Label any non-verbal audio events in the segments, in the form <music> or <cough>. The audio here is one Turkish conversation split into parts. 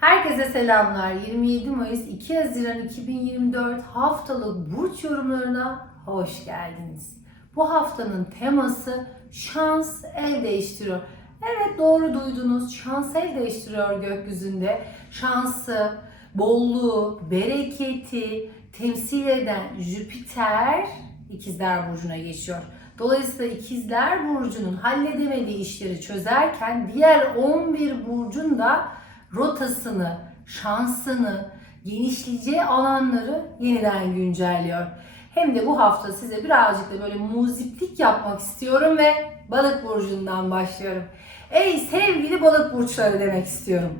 Herkese selamlar. 27 Mayıs 2 Haziran 2024 haftalık burç yorumlarına hoş geldiniz. Bu haftanın teması şans el değiştiriyor. Evet doğru duydunuz. Şans el değiştiriyor gökyüzünde. Şansı, bolluğu, bereketi temsil eden Jüpiter İkizler Burcu'na geçiyor. Dolayısıyla İkizler Burcu'nun halledemediği işleri çözerken diğer 11 burcun da rotasını, şansını, genişleyeceği alanları yeniden güncelliyor. Hem de bu hafta size birazcık da böyle muziplik yapmak istiyorum ve balık burcundan başlıyorum. Ey sevgili balık burçları demek istiyorum.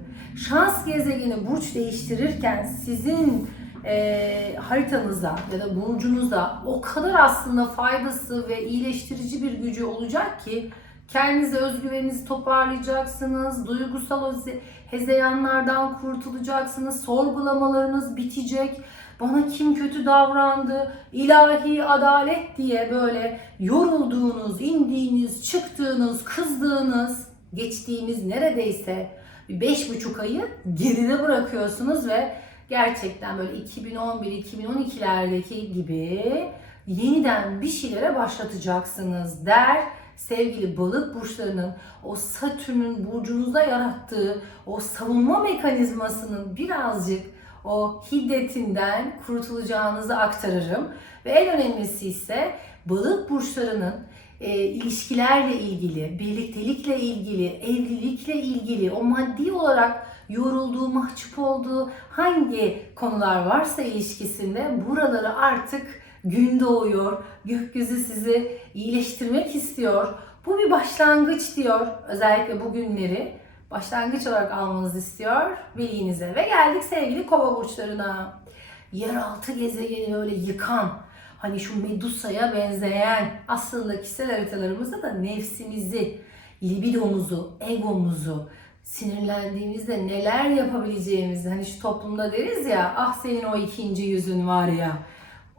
Şans gezegeni burç değiştirirken sizin e, haritanıza ya da burcunuza o kadar aslında faydası ve iyileştirici bir gücü olacak ki kendinize özgüveninizi toparlayacaksınız, duygusal heze- hezeyanlardan kurtulacaksınız, sorgulamalarınız bitecek. Bana kim kötü davrandı, ilahi adalet diye böyle yorulduğunuz, indiğiniz, çıktığınız, kızdığınız, geçtiğimiz neredeyse bir beş buçuk ayı geride bırakıyorsunuz ve gerçekten böyle 2011-2012'lerdeki gibi yeniden bir şeylere başlatacaksınız der sevgili balık burçlarının o Satürn'ün burcunuzda yarattığı o savunma mekanizmasının birazcık o hiddetinden kurtulacağınızı aktarırım. Ve en önemlisi ise balık burçlarının e, ilişkilerle ilgili, birliktelikle ilgili, evlilikle ilgili, o maddi olarak yorulduğu, mahcup olduğu hangi konular varsa ilişkisinde buraları artık gün doğuyor. Gökyüzü sizi iyileştirmek istiyor. Bu bir başlangıç diyor. Özellikle bu günleri başlangıç olarak almanızı istiyor bilginize. Ve geldik sevgili kova burçlarına. Yeraltı gezegeni öyle yıkan, hani şu Medusa'ya benzeyen aslında kişisel haritalarımızda da nefsimizi, libidomuzu, egomuzu, sinirlendiğimizde neler yapabileceğimizi hani şu toplumda deriz ya ah senin o ikinci yüzün var ya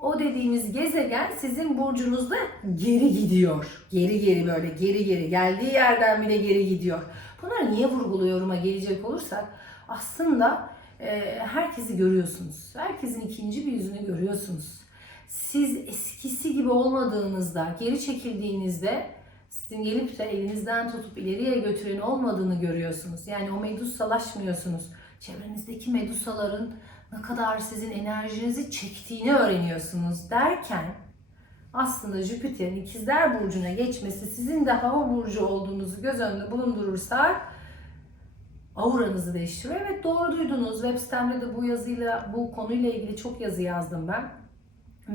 o dediğimiz gezegen sizin burcunuzda geri gidiyor. Geri geri böyle geri geri geldiği yerden bile geri gidiyor. Bunları niye vurguluyorum'a gelecek olursak aslında e, herkesi görüyorsunuz. Herkesin ikinci bir yüzünü görüyorsunuz. Siz eskisi gibi olmadığınızda, geri çekildiğinizde sizin gelip de elinizden tutup ileriye götüren olmadığını görüyorsunuz. Yani o medusalaşmıyorsunuz. Çevrenizdeki medusaların ne kadar sizin enerjinizi çektiğini öğreniyorsunuz derken aslında Jüpiter'in ikizler burcuna geçmesi sizin de hava burcu olduğunuzu göz önünde bulundurursak auranızı değiştiriyor. Evet doğru duydunuz. Web sitemde de bu yazıyla, bu konuyla ilgili çok yazı yazdım ben.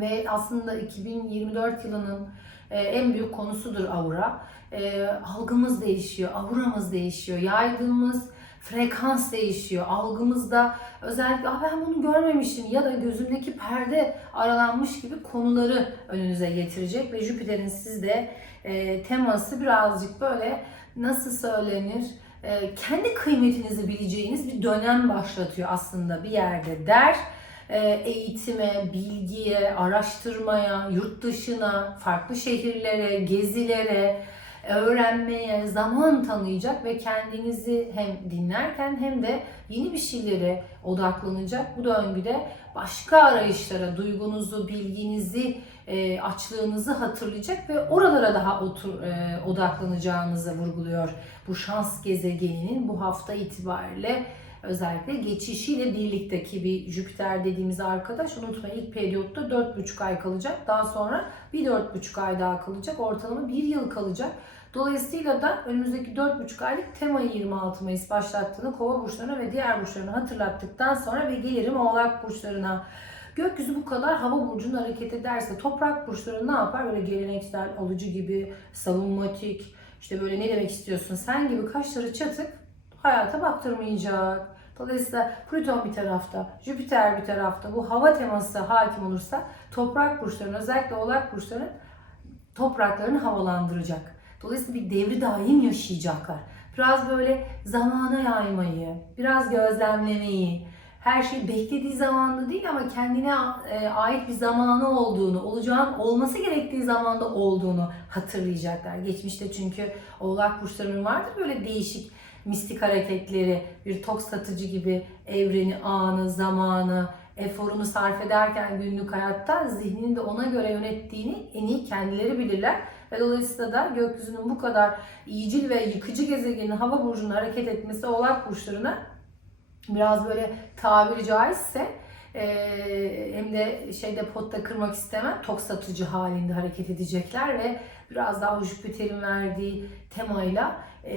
Ve aslında 2024 yılının e, en büyük konusudur aura. E, algımız değişiyor, auramız değişiyor, yaydığımız frekans değişiyor. Algımızda özellikle ben bunu görmemişim ya da gözümdeki perde aralanmış gibi konuları önünüze getirecek ve Jüpiter'in sizde e, teması birazcık böyle nasıl söylenir e, kendi kıymetinizi bileceğiniz bir dönem başlatıyor aslında bir yerde der e, eğitime, bilgiye, araştırmaya, yurt dışına, farklı şehirlere, gezilere, öğrenmeye zaman tanıyacak ve kendinizi hem dinlerken hem de yeni bir şeylere odaklanacak. Bu döngüde başka arayışlara, duygunuzu, bilginizi, e, açlığınızı hatırlayacak ve oralara daha otur, e, odaklanacağınızı vurguluyor. Bu şans gezegeninin bu hafta itibariyle özellikle geçişiyle birlikteki bir Jüpiter dediğimiz arkadaş unutmayın ilk periyotta 4,5 ay kalacak. Daha sonra bir 4,5 ay daha kalacak. Ortalama 1 yıl kalacak. Dolayısıyla da önümüzdeki 4,5 aylık temayı 26 Mayıs başlattığını kova burçlarına ve diğer burçlarına hatırlattıktan sonra ve gelirim oğlak burçlarına. Gökyüzü bu kadar hava burcunun hareket ederse toprak burçları ne yapar? Böyle geleneksel, alıcı gibi, savunmatik, işte böyle ne demek istiyorsun sen gibi kaşları çatık hayata baktırmayacak. Dolayısıyla Plüton bir tarafta, Jüpiter bir tarafta bu hava teması hakim olursa toprak burçlarının özellikle oğlak burçlarının topraklarını havalandıracak. Dolayısıyla bir devri daim yaşayacaklar. Biraz böyle zamana yaymayı, biraz gözlemlemeyi, her şey beklediği zamanda değil ama kendine e, ait bir zamanı olduğunu, olacağın olması gerektiği zamanda olduğunu hatırlayacaklar. Geçmişte çünkü oğlak burçlarının vardır böyle değişik mistik hareketleri, bir tok satıcı gibi evreni, anı, zamanı, eforunu sarf ederken günlük hayatta zihnini de ona göre yönettiğini en iyi kendileri bilirler. Ve dolayısıyla da gökyüzünün bu kadar iyicil ve yıkıcı gezegenin hava burcunda hareket etmesi oğlak burçlarına biraz böyle tabiri caizse e, hem de şeyde potta kırmak istemem tok satıcı halinde hareket edecekler ve biraz daha Jüpiter'in verdiği temayla e,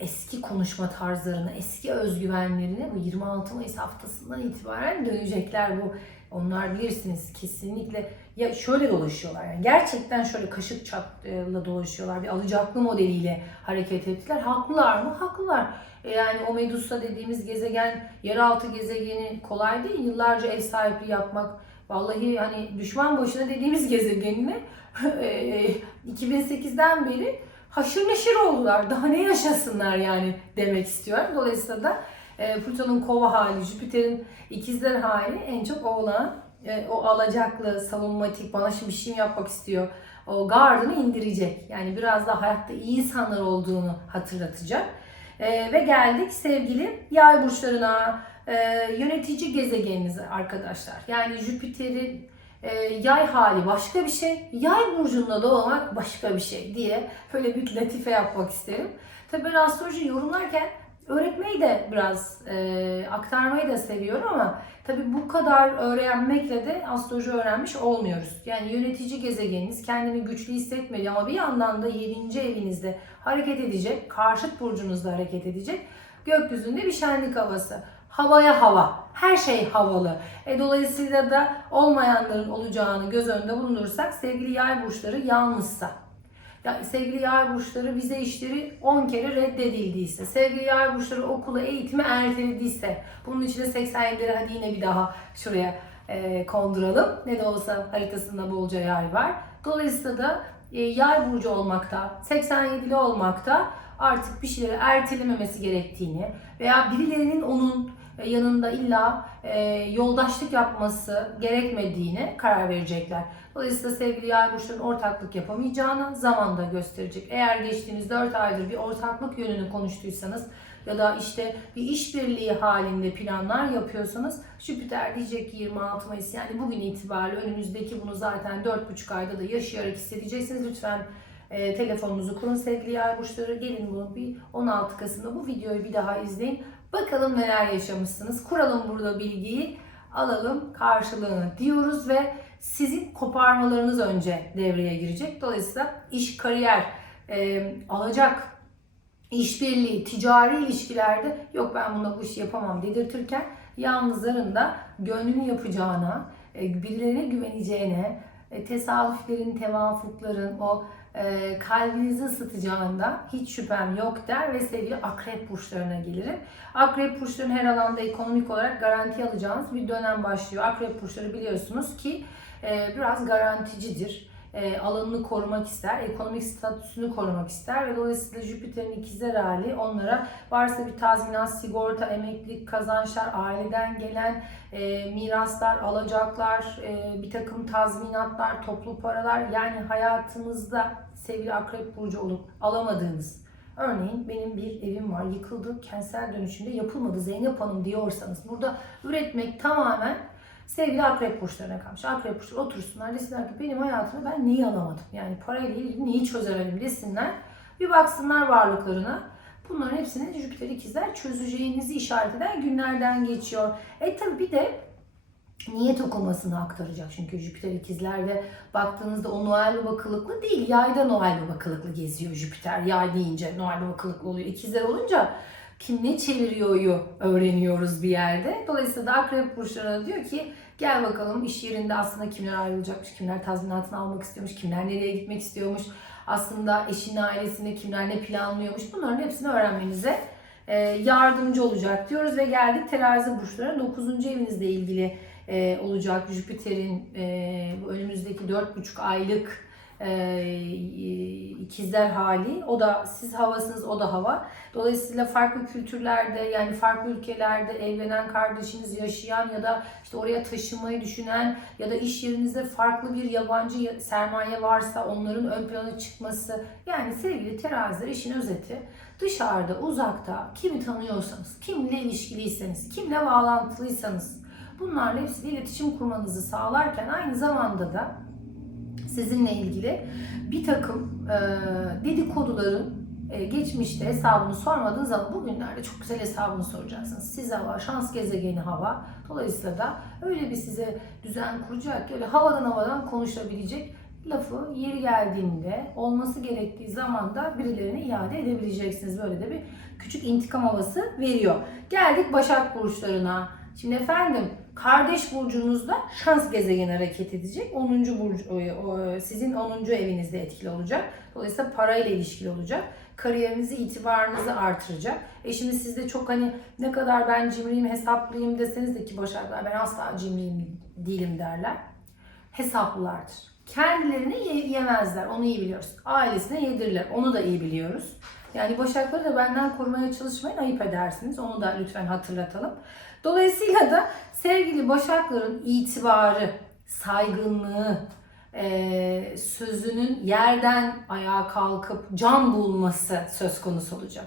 eski konuşma tarzlarını, eski özgüvenlerini bu 26 Mayıs haftasından itibaren dönecekler bu. Onlar bilirsiniz kesinlikle ya şöyle dolaşıyorlar yani gerçekten şöyle kaşık çatla dolaşıyorlar bir alacaklı modeliyle hareket ettiler. Haklılar mı? Haklılar. E, Yani o Medusa dediğimiz gezegen, yeraltı gezegeni kolay değil. Yıllarca ev sahipliği yapmak. Vallahi hani düşman başına dediğimiz gezegenine <laughs> e, 2008'den beri haşır neşir oldular. Daha ne yaşasınlar yani demek istiyorum. Dolayısıyla da e, Plüton'un kova hali, Jüpiter'in ikizler hali en çok oğlan e, o alacaklı, savunmatik, bana şimdi bir şey mi yapmak istiyor. O gardını indirecek. Yani biraz daha hayatta iyi insanlar olduğunu hatırlatacak. E, ve geldik sevgili yay burçlarına. E, yönetici gezegeniniz arkadaşlar. Yani Jüpiter'in e, yay hali başka bir şey, yay burcunda doğmak başka bir şey diye böyle bir latife yapmak isterim. Tabii ben astroloji yorumlarken öğretmeyi de biraz e, aktarmayı da seviyorum ama tabii bu kadar öğrenmekle de astroloji öğrenmiş olmuyoruz. Yani yönetici gezegeniniz kendini güçlü hissetmeli ama bir yandan da 7. evinizde hareket edecek, karşıt burcunuzda hareket edecek. Gökyüzünde bir şenlik havası. Havaya hava. Her şey havalı. E, dolayısıyla da olmayanların olacağını göz önünde bulundurursak sevgili yay burçları yalnızsa, ya sevgili yay burçları vize işleri 10 kere reddedildiyse, sevgili yay burçları okula eğitimi ertelediyse, bunun için de 87'leri hadi yine bir daha şuraya e, konduralım. Ne de olsa haritasında bolca yay var. Dolayısıyla da e, yay burcu olmakta, 87'li olmakta artık bir şeyleri ertelememesi gerektiğini veya birilerinin onun yanında illa e, yoldaşlık yapması gerekmediğini karar verecekler. Dolayısıyla sevgili yay burçların ortaklık yapamayacağını zamanda gösterecek. Eğer geçtiğimiz 4 aydır bir ortaklık yönünü konuştuysanız ya da işte bir işbirliği halinde planlar yapıyorsanız Jüpiter diyecek ki 26 Mayıs yani bugün itibariyle önümüzdeki bunu zaten 4,5 ayda da yaşayarak hissedeceksiniz. Lütfen e, telefonunuzu kurun sevgili yay burçları. Gelin bunu bir 16 Kasım'da bu videoyu bir daha izleyin. Bakalım neler yaşamışsınız. Kuralım burada bilgiyi. Alalım karşılığını diyoruz ve sizin koparmalarınız önce devreye girecek. Dolayısıyla iş, kariyer, e, alacak, işbirliği, ticari ilişkilerde yok ben buna bu işi yapamam dedirtirken yalnızların da gönlünü yapacağına, e, birilerine güveneceğine, e, tesadüflerin, tevafukların, o e, kalbinizi ısıtacağında hiç şüphem yok der ve sevgili akrep burçlarına gelirim. Akrep burçlarının her alanda ekonomik olarak garanti alacağınız bir dönem başlıyor. Akrep burçları biliyorsunuz ki e, biraz garanticidir. E, alanını korumak ister, ekonomik statüsünü korumak ister ve dolayısıyla Jüpiter'in ikizler hali onlara varsa bir tazminat, sigorta, emeklilik, kazançlar, aileden gelen e, miraslar, alacaklar, e, bir takım tazminatlar, toplu paralar yani hayatınızda sevgili akrep burcu olup alamadığınız Örneğin benim bir evim var yıkıldı kentsel dönüşümde yapılmadı Zeynep Hanım diyorsanız burada üretmek tamamen sevgili akrep burçlarına kalmış. Akrep burçları otursunlar desinler ki benim hayatımda ben neyi alamadım? Yani parayla ilgili neyi çözemedim desinler. Bir baksınlar varlıklarına. Bunların hepsini Jüpiter ikizler çözeceğinizi işaret eden günlerden geçiyor. E tabi bir de niyet okumasını aktaracak. Çünkü Jüpiter ikizlerde baktığınızda o Noel Baba değil. Yayda Noel Baba kılıklı geziyor Jüpiter. Yay deyince Noel Baba oluyor. İkizler olunca kim ne çeviriyor'yu öğreniyoruz bir yerde. Dolayısıyla da akrep burçlarına diyor ki gel bakalım iş yerinde aslında kimler ayrılacakmış, kimler tazminatını almak istiyormuş, kimler nereye gitmek istiyormuş. Aslında eşin ailesinde kimler ne planlıyormuş bunların hepsini öğrenmenize yardımcı olacak diyoruz ve geldik terazi burçlarına 9. evinizle ilgili e, olacak Jüpiter'in e, önümüzdeki 4,5 aylık e, ikizler hali. O da siz havasınız, o da hava. Dolayısıyla farklı kültürlerde yani farklı ülkelerde evlenen kardeşiniz yaşayan ya da işte oraya taşımayı düşünen ya da iş yerinizde farklı bir yabancı sermaye varsa onların ön plana çıkması. Yani sevgili teraziler işin özeti dışarıda, uzakta kimi tanıyorsanız, kimle ilişkiliyseniz, kimle bağlantılıysanız bunlarla hepsiyle iletişim kurmanızı sağlarken aynı zamanda da sizinle ilgili bir takım e, dedikoduların e, geçmişte hesabını sormadığınız zaman bugünlerde çok güzel hesabını soracaksınız. Siz hava, şans gezegeni hava. Dolayısıyla da öyle bir size düzen kuracak ki öyle havadan havadan konuşabilecek lafı yeri geldiğinde olması gerektiği zamanda birilerine iade edebileceksiniz. Böyle de bir küçük intikam havası veriyor. Geldik Başak Burçlarına. Şimdi efendim kardeş burcunuzda şans gezegeni hareket edecek. 10. burcu o- o- sizin 10. evinizde etkili olacak. Dolayısıyla parayla ilişkili olacak. Kariyerinizi, itibarınızı artıracak. E şimdi siz de çok hani ne kadar ben cimriyim, hesaplıyım deseniz de ki Başaklar ben asla cimriyim değilim derler. Hesaplılardır. Kendilerini ye- yemezler. Onu iyi biliyoruz. Ailesine yedirirler. Onu da iyi biliyoruz. Yani Başakları da benden korumaya çalışmayın. Ayıp edersiniz. Onu da lütfen hatırlatalım. Dolayısıyla da sevgili Başakların itibarı, saygınlığı, eee, sözünün yerden ayağa kalkıp can bulması söz konusu olacak.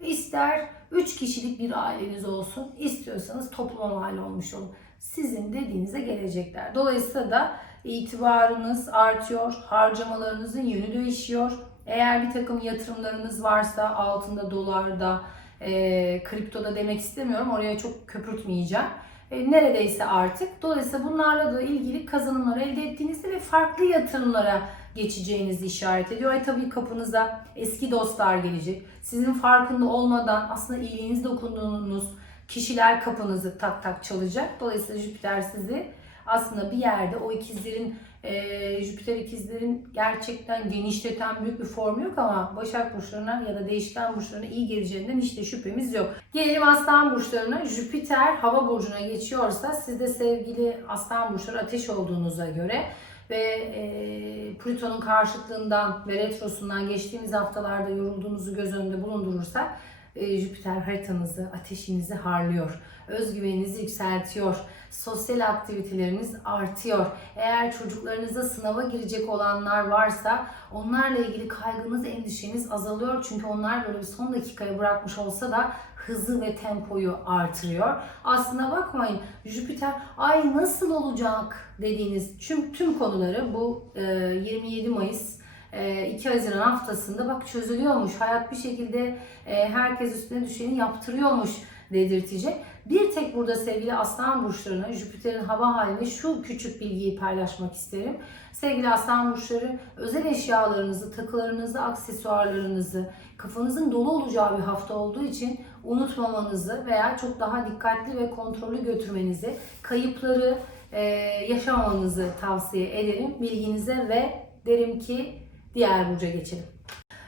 İster 3 kişilik bir aileniz olsun, istiyorsanız topluma mal olmuş olun. Sizin dediğinize gelecekler. Dolayısıyla da itibarınız artıyor, harcamalarınızın yönü değişiyor. Eğer bir takım yatırımlarınız varsa altında, dolarda, e, kriptoda demek istemiyorum. Oraya çok köpürtmeyeceğim. E, neredeyse artık. Dolayısıyla bunlarla da ilgili kazanımlar elde ettiğinizde ve farklı yatırımlara geçeceğinizi işaret ediyor. Ay tabii kapınıza eski dostlar gelecek. Sizin farkında olmadan aslında iyiliğiniz dokunduğunuz kişiler kapınızı tak tak çalacak. Dolayısıyla Jüpiter sizi aslında bir yerde o ikizlerin e, Jüpiter ikizlerin gerçekten genişleten büyük bir formu yok ama Başak burçlarına ya da değişken burçlarına iyi geleceğinden hiç de şüphemiz yok. Gelelim Aslan burçlarına. Jüpiter hava burcuna geçiyorsa siz de sevgili Aslan burçları ateş olduğunuza göre ve e, Plüton'un karşıtlığından ve retrosundan geçtiğimiz haftalarda yorulduğunuzu göz önünde bulundurursak Jüpiter haritanızı, ateşinizi harlıyor. Özgüveninizi yükseltiyor. Sosyal aktiviteleriniz artıyor. Eğer çocuklarınıza sınava girecek olanlar varsa onlarla ilgili kaygınız, endişeniz azalıyor. Çünkü onlar böyle bir son dakikaya bırakmış olsa da hızı ve tempoyu artırıyor. Aslına bakmayın Jüpiter ay nasıl olacak dediğiniz tüm, tüm konuları bu e, 27 Mayıs e, 2 Haziran haftasında bak çözülüyormuş. Hayat bir şekilde e, herkes üstüne düşeni yaptırıyormuş dedirtecek. Bir tek burada sevgili aslan burçlarına Jüpiter'in hava halini şu küçük bilgiyi paylaşmak isterim. Sevgili aslan burçları özel eşyalarınızı, takılarınızı, aksesuarlarınızı kafanızın dolu olacağı bir hafta olduğu için unutmamanızı veya çok daha dikkatli ve kontrollü götürmenizi, kayıpları e, yaşamamanızı tavsiye ederim bilginize ve derim ki diğer burca geçelim.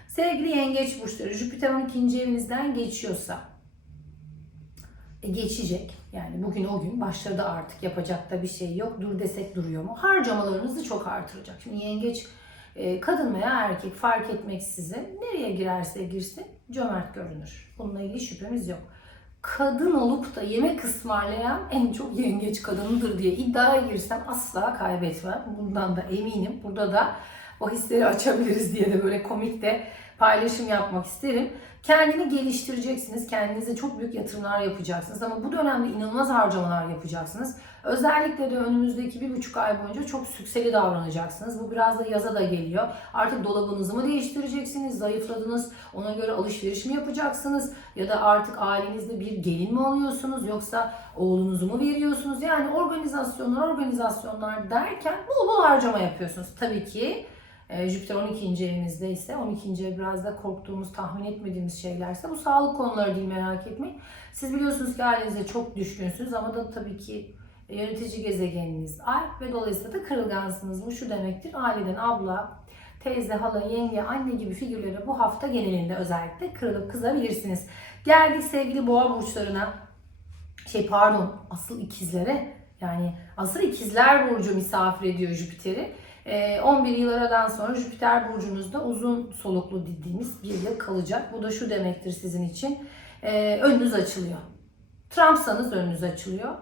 Sevgili yengeç burçları Jüpiter 12. evinizden geçiyorsa e, geçecek. Yani bugün o gün başladı artık yapacak da bir şey yok. Dur desek duruyor mu? Harcamalarınızı çok artıracak. Şimdi yengeç e, kadın veya erkek fark etmeksizin nereye girerse girsin cömert görünür. Bununla ilgili şüphemiz yok. Kadın olup da yemek ısmarlayan en çok yengeç kadınıdır diye iddiaya girsem asla kaybetmem. Bundan da eminim. Burada da o hisleri açabiliriz diye de böyle komik de paylaşım yapmak isterim. Kendini geliştireceksiniz. Kendinize çok büyük yatırımlar yapacaksınız. Ama bu dönemde inanılmaz harcamalar yapacaksınız. Özellikle de önümüzdeki bir buçuk ay boyunca çok sükseli davranacaksınız. Bu biraz da yaza da geliyor. Artık dolabınızı mı değiştireceksiniz? Zayıfladınız. Ona göre alışveriş mi yapacaksınız? Ya da artık ailenizde bir gelin mi alıyorsunuz? Yoksa oğlunuzu mu veriyorsunuz? Yani organizasyonlar organizasyonlar derken bol bol harcama yapıyorsunuz. Tabii ki Jüpiter 12. evinizde ise 12. ev biraz da korktuğumuz, tahmin etmediğimiz şeylerse bu sağlık konuları değil merak etmeyin. Siz biliyorsunuz ki ailenize çok düşkünsünüz ama da tabii ki yönetici gezegeniniz ay ve dolayısıyla da kırılgansınız. Bu şu demektir aileden abla, teyze, hala, yenge, anne gibi figürlere bu hafta genelinde özellikle kırılıp kızabilirsiniz. Geldik sevgili boğa burçlarına. Şey pardon asıl ikizlere yani asıl ikizler burcu misafir ediyor Jüpiter'i. Ee, 11 yıl aradan sonra Jüpiter burcunuzda uzun soluklu dediğimiz bir yıl kalacak. Bu da şu demektir sizin için. Ee, önünüz açılıyor. Trump'sanız önünüz açılıyor.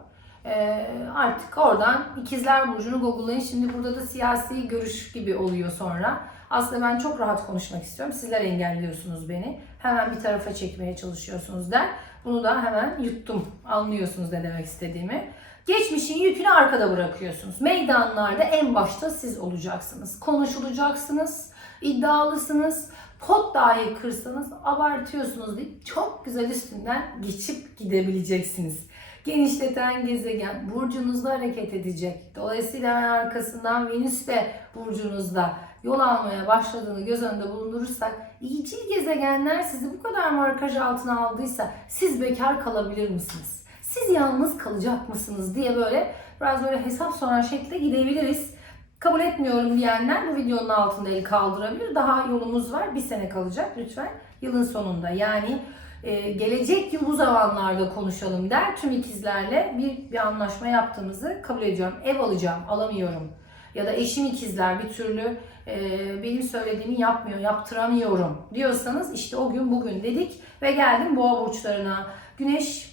Ee, artık oradan ikizler burcunu google'layın. Şimdi burada da siyasi görüş gibi oluyor sonra. Aslında ben çok rahat konuşmak istiyorum. Sizler engelliyorsunuz beni. Hemen bir tarafa çekmeye çalışıyorsunuz der. Bunu da hemen yuttum. Anlıyorsunuz ne demek istediğimi. Geçmişin yükünü arkada bırakıyorsunuz. Meydanlarda en başta siz olacaksınız. Konuşulacaksınız, iddialısınız. Pot dahi kırsanız abartıyorsunuz deyip çok güzel üstünden geçip gidebileceksiniz. Genişleten gezegen burcunuzda hareket edecek. Dolayısıyla hemen arkasından Venüs de burcunuzda yol almaya başladığını göz önünde bulundurursak iyicil gezegenler sizi bu kadar markaj altına aldıysa siz bekar kalabilir misiniz? Siz yalnız kalacak mısınız diye böyle biraz böyle hesap soran şekilde gidebiliriz. Kabul etmiyorum diyenler bu videonun altında el kaldırabilir. Daha yolumuz var. Bir sene kalacak lütfen. Yılın sonunda. Yani e, gelecek yıl bu zamanlarda konuşalım der. Tüm ikizlerle bir, bir anlaşma yaptığımızı kabul ediyorum. Ev alacağım, alamıyorum. Ya da eşim ikizler bir türlü e, benim söylediğimi yapmıyor, yaptıramıyorum diyorsanız işte o gün bugün dedik ve geldim boğa burçlarına. Güneş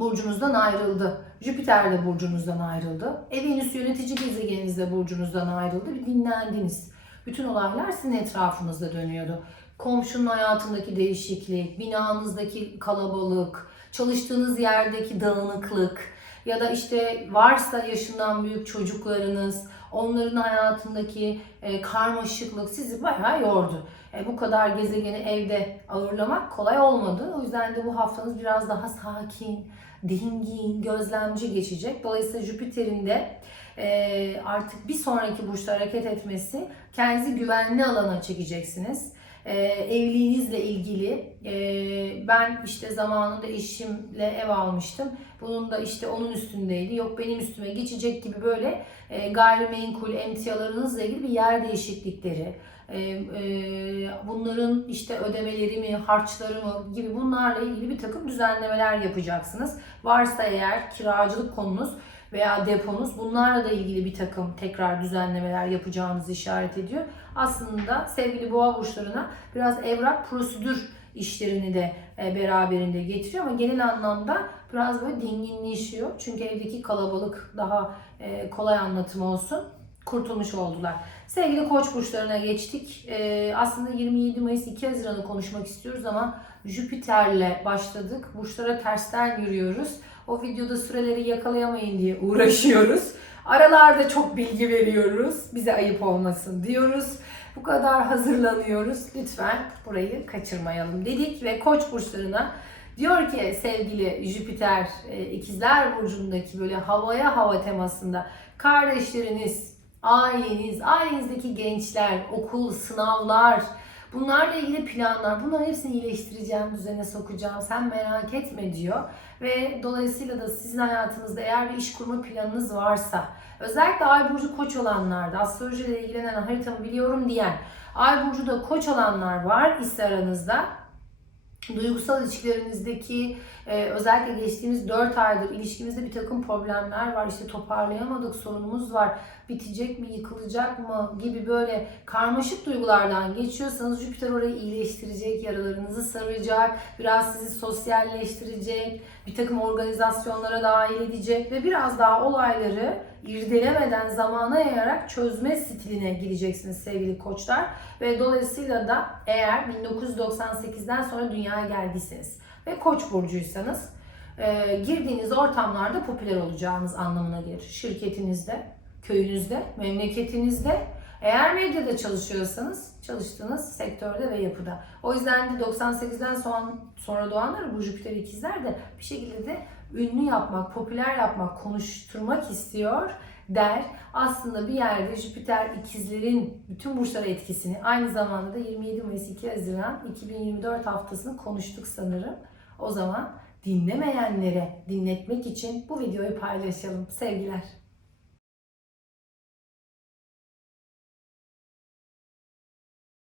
burcunuzdan ayrıldı. Jüpiter de burcunuzdan ayrıldı. E Venüs yönetici gezegeniniz de burcunuzdan ayrıldı. Bir dinlendiniz. Bütün olaylar sizin etrafınızda dönüyordu. Komşunun hayatındaki değişiklik, binanızdaki kalabalık, çalıştığınız yerdeki dağınıklık ya da işte varsa yaşından büyük çocuklarınız, onların hayatındaki e, karmaşıklık sizi bayağı yordu. E, bu kadar gezegeni evde ağırlamak kolay olmadı. O yüzden de bu haftanız biraz daha sakin, dingin, gözlemci geçecek. Dolayısıyla Jüpiter'in de e, artık bir sonraki burçta hareket etmesi kendinizi güvenli alana çekeceksiniz. E, evliliğinizle ilgili e, ben işte zamanında eşimle ev almıştım. Bunun da işte onun üstündeydi. Yok benim üstüme geçecek gibi böyle e, gayrimenkul emtialarınızla ilgili bir yer değişiklikleri, e, e, bunların işte ödemeleri mi, harçları mı gibi bunlarla ilgili bir takım düzenlemeler yapacaksınız. Varsa eğer kiracılık konunuz veya deponuz bunlarla da ilgili bir takım tekrar düzenlemeler yapacağınızı işaret ediyor. Aslında sevgili boğa burçlarına biraz evrak prosedür işlerini de e, beraberinde getiriyor ama genel anlamda biraz böyle dinginleşiyor. Çünkü evdeki kalabalık daha e, kolay anlatım olsun. Kurtulmuş oldular. Sevgili koç burçlarına geçtik. E, aslında 27 Mayıs 2 Haziran'ı konuşmak istiyoruz ama Jüpiter'le başladık. Burçlara tersten yürüyoruz. O videoda süreleri yakalayamayın diye uğraşıyoruz. Aralarda çok bilgi veriyoruz. Bize ayıp olmasın diyoruz. Bu kadar hazırlanıyoruz. Lütfen burayı kaçırmayalım dedik ve koç burçlarına diyor ki sevgili Jüpiter e, ikizler burcundaki böyle havaya hava temasında kardeşleriniz, aileniz, ailenizdeki gençler, okul, sınavlar, Bunlarla ilgili planlar, bunların hepsini iyileştireceğim, düzene sokacağım. Sen merak etme diyor. Ve dolayısıyla da sizin hayatınızda eğer bir iş kurma planınız varsa, özellikle Ay burcu Koç olanlarda, astrolojiyle ilgilenen haritamı biliyorum diyen, Ay burcu da Koç olanlar var ise aranızda duygusal ilişkilerinizdeki e, özellikle geçtiğimiz 4 aydır ilişkimizde bir takım problemler var. İşte toparlayamadık, sorunumuz var. Bitecek mi, yıkılacak mı gibi böyle karmaşık duygulardan geçiyorsanız Jüpiter orayı iyileştirecek, yaralarınızı saracak, biraz sizi sosyalleştirecek, bir takım organizasyonlara dahil edecek ve biraz daha olayları irdelemeden zamana yayarak çözme stiline gireceksiniz sevgili koçlar. Ve dolayısıyla da eğer 1998'den sonra dünyaya geldiyseniz ve koç burcuysanız e, girdiğiniz ortamlarda popüler olacağınız anlamına gelir. Şirketinizde, köyünüzde, memleketinizde eğer medyada çalışıyorsanız çalıştığınız sektörde ve yapıda. O yüzden de 98'den son, sonra doğanlar bu Jüpiter ikizler de bir şekilde de ünlü yapmak, popüler yapmak, konuşturmak istiyor der. Aslında bir yerde Jüpiter ikizlerin bütün burçlara etkisini aynı zamanda da 27 Mayıs 2 Haziran 2024 haftasını konuştuk sanırım. O zaman dinlemeyenlere dinletmek için bu videoyu paylaşalım. Sevgiler.